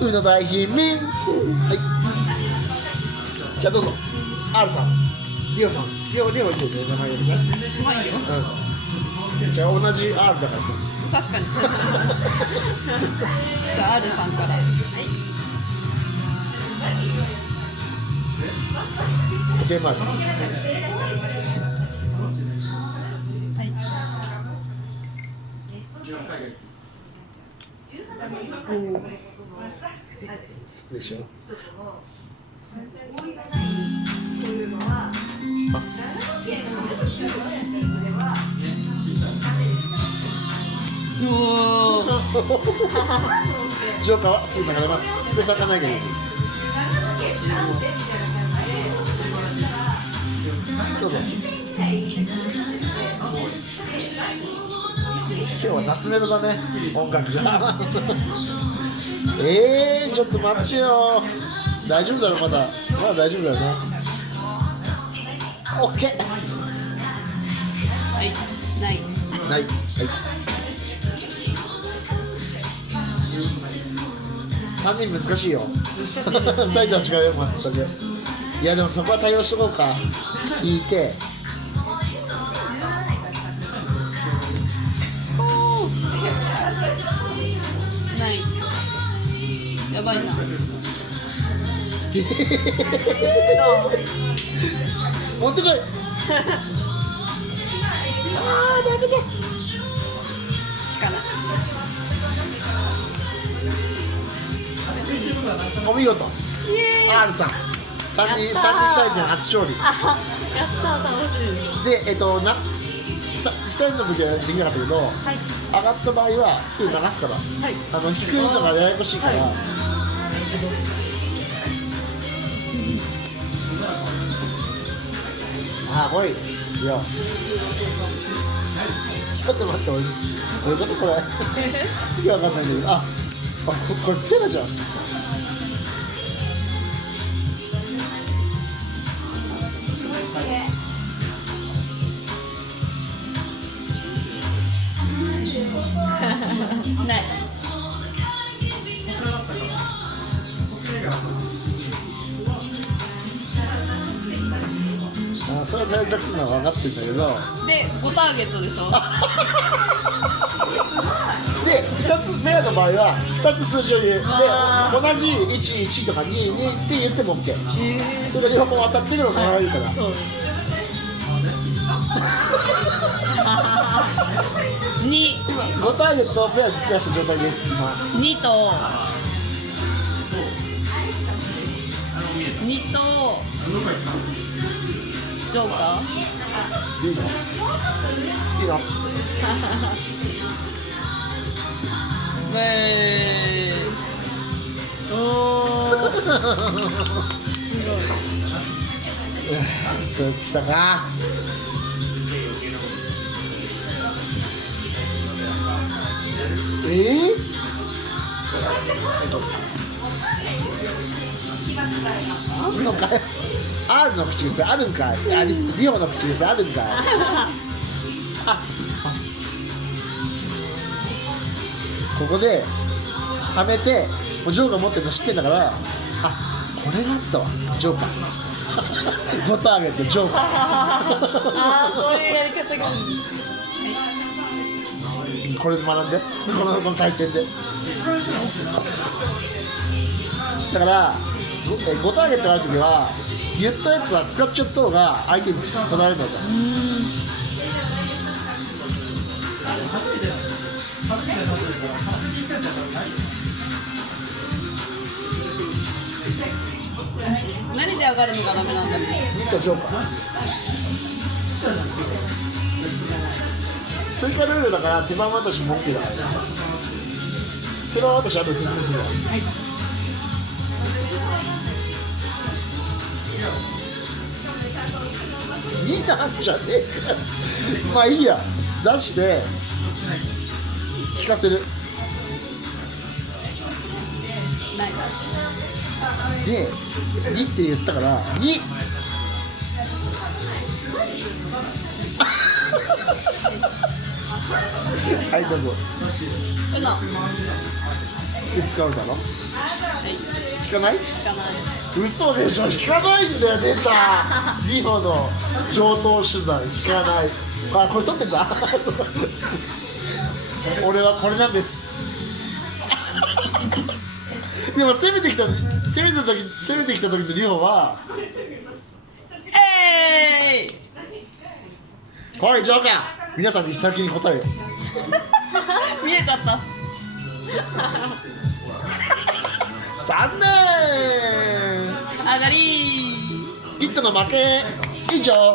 海の大貧民。はい。じゃあどうぞ。R さん、リオさん、リオいいですね、名前よりね。うまいよ。うん。じゃあ同じ R だからさ。確かに。じゃあ R さんから。はい。デンマーク。そうでしょ。パス。おお。ジョーカーはすぐ流れます。スペース開かないけど。どうぞ。今日は夏メロだね、音楽が。ちょっと待ってよ。大丈夫だろ、まだ大丈夫だよね。オッケー。はい。ない。はい。3人難しいよ。2人とは違うよ、全く。いやでもそこは対応しとこうか。引いて。ない。やばいな。持ってこい。ダメだ。聞かない。お見事。イエーイ。 R さん。3人対戦初勝利。やったー、楽しいです。で、2人の時はできなかったけど、はい。上がった場合はすぐ流すから、はい。低いのがややこしいから、はい。来いよ。ちょっと待って、俺どういうことこれ。意味わかんないんだけど、これペアじゃん。ない。それは対策するのは分かってるんだけど、で、5ターゲットでしょ。で2つペアの場合は2つ数字を言う。で同じ11とか22って言っても OK。それが両方当たってるのがもらえるから。そう。2。5ターゲットをペアでクリアした状態です今。2とジョーカー。いいのおー。すごい。来たか。あんのかよ。R の口癖あるんかい。リオの口癖あるんかい。ここではめて、ジョーが持ってるの知ってんだから、これがあったわ、ジョーカー。5ターゲットジョーカー。そういうやり方が。これで学んで、この対戦で。だから5ターゲットがあるときは言ったやつは使っちゃった方が相手に取られるのだ。何で上がるのがダメなんだろう。2とジョーカー。追加ルールだから手番渡しも OK だからね。手番渡し後で説明するわ。2なんじゃねえか。まあいいや、出して引かせる。ない。で2って言ったから2。はいどうぞ。うの。で使うだろ。引かない？聞かない。嘘でしょ、引かないんだよ。出たリホの上等手段、引かない。あ、これ取ってんだ俺はこれなんですでも攻めてきた時のリホは来いジョーカー、皆さんに先に答えよ見えちゃった。残念。上がりヒットの負け。以上。